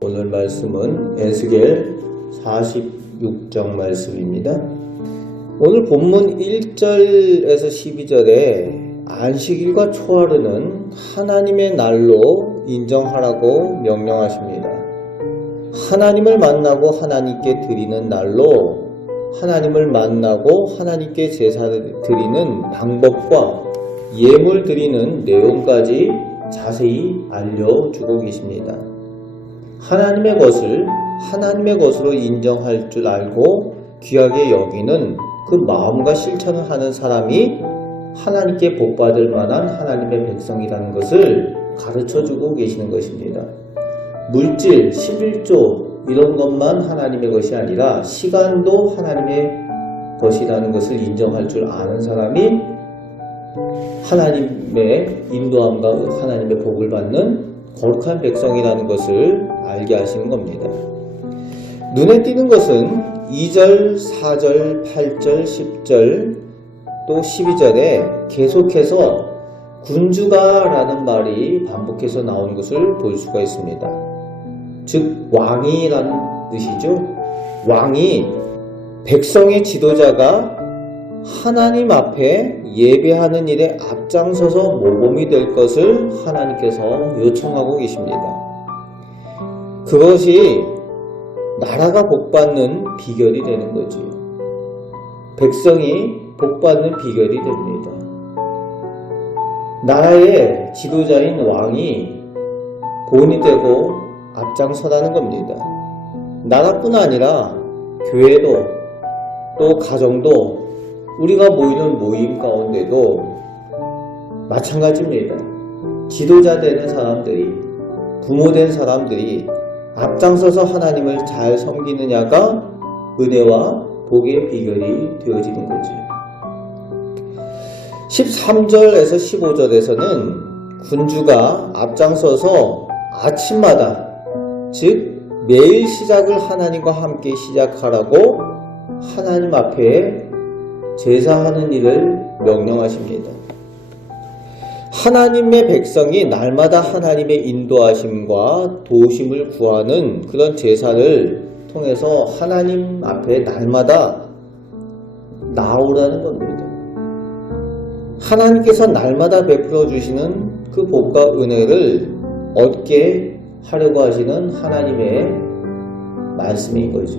오늘 말씀은 에스겔 46장 말씀입니다. 오늘 본문 1절에서 12절에 안식일과 초하루는 하나님의 날로 인정하라고 명령하십니다. 하나님을 만나고 하나님께 드리는 날로 하나님을 만나고 하나님께 제사를 드리는 방법과 예물 드리는 내용까지 자세히 알려주고 계십니다. 하나님의 것을 하나님의 것으로 인정할 줄 알고 귀하게 여기는 그 마음과 실천을 하는 사람이 하나님께 복받을 만한 하나님의 백성이라는 것을 가르쳐주고 계시는 것입니다. 물질, 11조 이런 것만 하나님의 것이 아니라 시간도 하나님의 것이라는 것을 인정할 줄 아는 사람이 하나님의 인도함과 하나님의 복을 받는 거룩한 백성이라는 것을 알게 하시는 겁니다. 눈에 띄는 것은 2절, 4절, 8절, 10절 또 12절에 계속해서 군주가 라는 말이 반복해서 나오는 것을 볼 수가 있습니다. 즉 왕이라는 뜻이죠. 왕이 백성의 지도자가 하나님 앞에 예배하는 일에 앞장서서 모범이 될 것을 하나님께서 요청하고 계십니다. 그것이 나라가 복받는 비결이 되는 거지요. 백성이 복받는 비결이 됩니다. 나라의 지도자인 왕이 본이 되고 앞장서라는 겁니다. 나라뿐 아니라 교회도 또 가정도 우리가 모이는 모임 가운데도 마찬가지입니다. 지도자 되는 사람들이, 부모 된 사람들이 앞장서서 하나님을 잘 섬기느냐가 은혜와 복의 비결이 되어지는 거죠. 13절에서 15절에서는 군주가 앞장서서 아침마다, 즉 매일 시작을 하나님과 함께 시작하라고 하나님 앞에 제사하는 일을 명령하십니다. 하나님의 백성이 날마다 하나님의 인도하심과 도우심을 구하는 그런 제사를 통해서 하나님 앞에 날마다 나오라는 겁니다. 하나님께서 날마다 베풀어 주시는 그 복과 은혜를 얻게 하려고 하시는 하나님의 말씀인 거죠.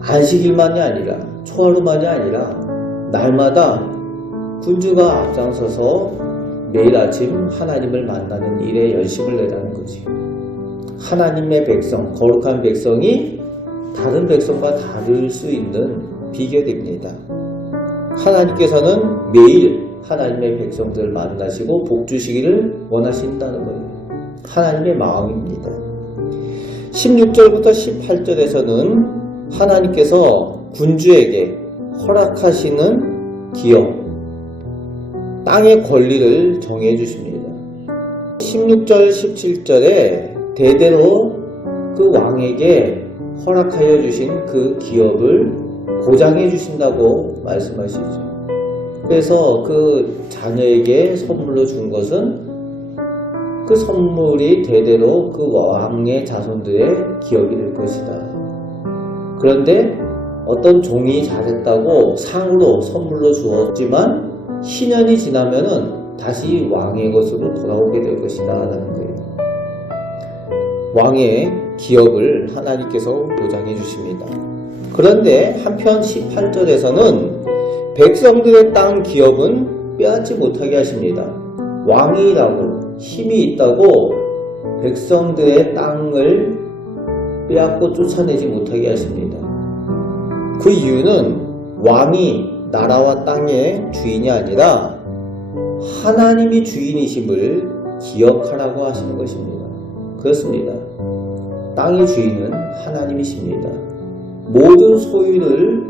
안식일만이 아니라 초하루만이 아니라 날마다 군주가 앞장서서 매일 아침 하나님을 만나는 일에 열심을 내라는 거지. 하나님의 백성, 거룩한 백성이 다른 백성과 다를 수 있는 비결입니다. 하나님께서는 매일 하나님의 백성들을 만나시고 복 주시기를 원하신다는 거예요. 하나님의 마음입니다. 16절부터 18절에서는 하나님께서 군주에게 허락하시는 기업, 땅의 권리를 정해 주십니다. 16절, 17절에 대대로 그 왕에게 허락하여 주신 그 기업을 보장해 주신다고 말씀하시죠. 그래서 그 자녀에게 선물로 준 것은 그 선물이 대대로 그 왕의 자손들의 기업이 될 것이다. 그런데 어떤 종이 잘했다고 상으로 선물로 주었지만 10년이 지나면은 다시 왕의 것으로 돌아오게 될 것이다 라는 거예요. 왕의 기업을 하나님께서 보장해 주십니다. 그런데 한편 18절에서는 백성들의 땅 기업은 빼앗지 못하게 하십니다. 왕이라고 힘이 있다고 백성들의 땅을 빼앗고 쫓아내지 못하게 하십니다. 그 이유는 왕이 나라와 땅의 주인이 아니라 하나님이 주인이심을 기억하라고 하시는 것입니다. 그렇습니다. 땅의 주인은 하나님이십니다. 모든 소유를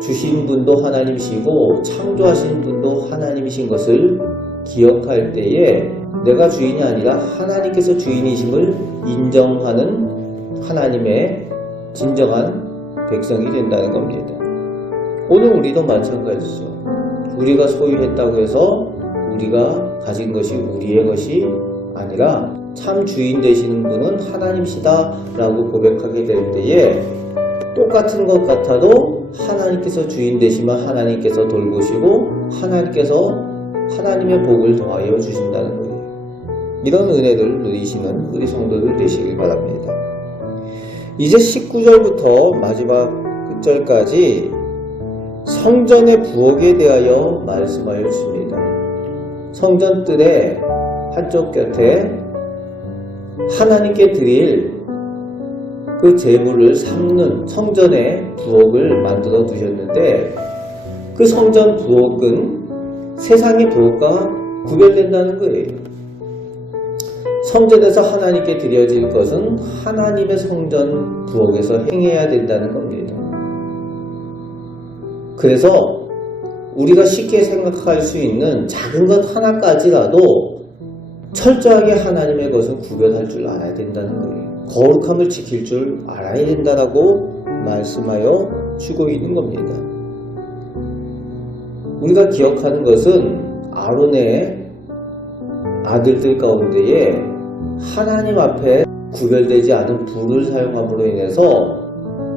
주신 분도 하나님이시고 창조하신 분도 하나님이신 것을 기억할 때에 내가 주인이 아니라 하나님께서 주인이심을 인정하는 하나님의 진정한 백성이 된다는 겁니다. 오늘 우리도 마찬가지죠. 우리가 소유했다고 해서 우리가 가진 것이 우리의 것이 아니라 참 주인 되시는 분은 하나님이시다 라고 고백하게 될 때에 똑같은 것 같아도 하나님께서 주인 되시면 하나님께서 돌보시고 하나님께서 하나님의 복을 더하여 주신다는 거예요. 이런 은혜를 누리시는 우리 성도들 되시길 바랍니다. 이제 19절부터 마지막 끝절까지 성전의 부엌에 대하여 말씀하여 주십니다. 성전뜰의 한쪽 곁에 하나님께 드릴 그 제물을 삶는 성전의 부엌을 만들어 두셨는데 그 성전 부엌은 세상의 부엌과 구별된다는 거예요. 성전에서 하나님께 드려질 것은 하나님의 성전 부엌에서 행해야 된다는 겁니다. 그래서 우리가 쉽게 생각할 수 있는 작은 것 하나까지라도 철저하게 하나님의 것은 구별할 줄 알아야 된다는 거예요. 거룩함을 지킬 줄 알아야 된다라고 말씀하여 주고 있는 겁니다. 우리가 기억하는 것은 아론의 아들들 가운데에 하나님 앞에 구별되지 않은 불을 사용함으로 인해서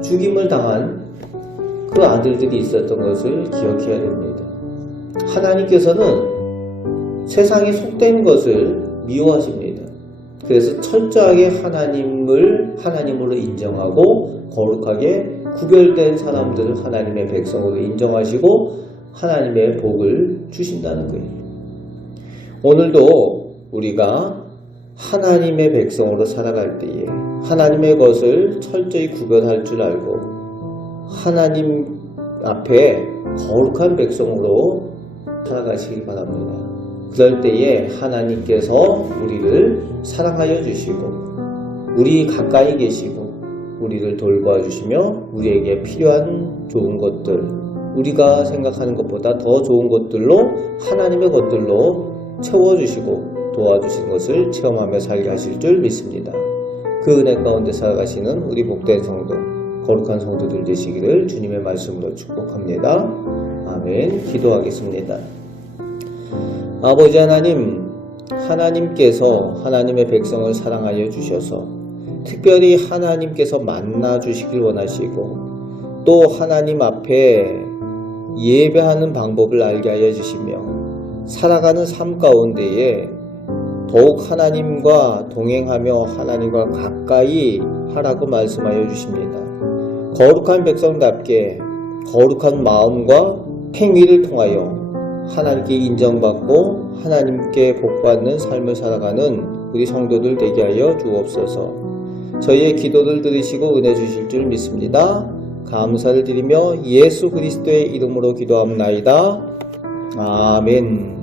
죽임을 당한 그 아들들이 있었던 것을 기억해야 됩니다. 하나님께서는 세상에 속된 것을 미워하십니다. 그래서 철저하게 하나님을 하나님으로 인정하고 거룩하게 구별된 사람들을 하나님의 백성으로 인정하시고 하나님의 복을 주신다는 거예요. 오늘도 우리가 하나님의 백성으로 살아갈 때에 하나님의 것을 철저히 구별할 줄 알고 하나님 앞에 거룩한 백성으로 살아가시기 바랍니다. 그럴 때에 하나님께서 우리를 사랑하여 주시고 우리 가까이 계시고 우리를 돌봐 주시며 우리에게 필요한 좋은 것들 우리가 생각하는 것보다 더 좋은 것들로 하나님의 것들로 채워주시고 도와주신 것을 체험하며 살게 하실 줄 믿습니다. 그 은혜 가운데 살아가시는 우리 복된 성도 거룩한 성도들 되시기를 주님의 말씀으로 축복합니다. 아멘. 기도하겠습니다. 아버지 하나님, 하나님께서 하나님의 백성을 사랑하여 주셔서 특별히 하나님께서 만나 주시길 원하시고 또 하나님 앞에 예배하는 방법을 알게 하여 주시며 살아가는 삶 가운데에 더욱 하나님과 동행하며 하나님과 가까이 하라고 말씀하여 주십니다. 거룩한 백성답게 거룩한 마음과 행위를 통하여 하나님께 인정받고 하나님께 복받는 삶을 살아가는 우리 성도들 되게 하여 주옵소서. 저희의 기도를 들으시고 은혜 주실 줄 믿습니다. 감사를 드리며 예수 그리스도의 이름으로 기도합나이다. 아멘.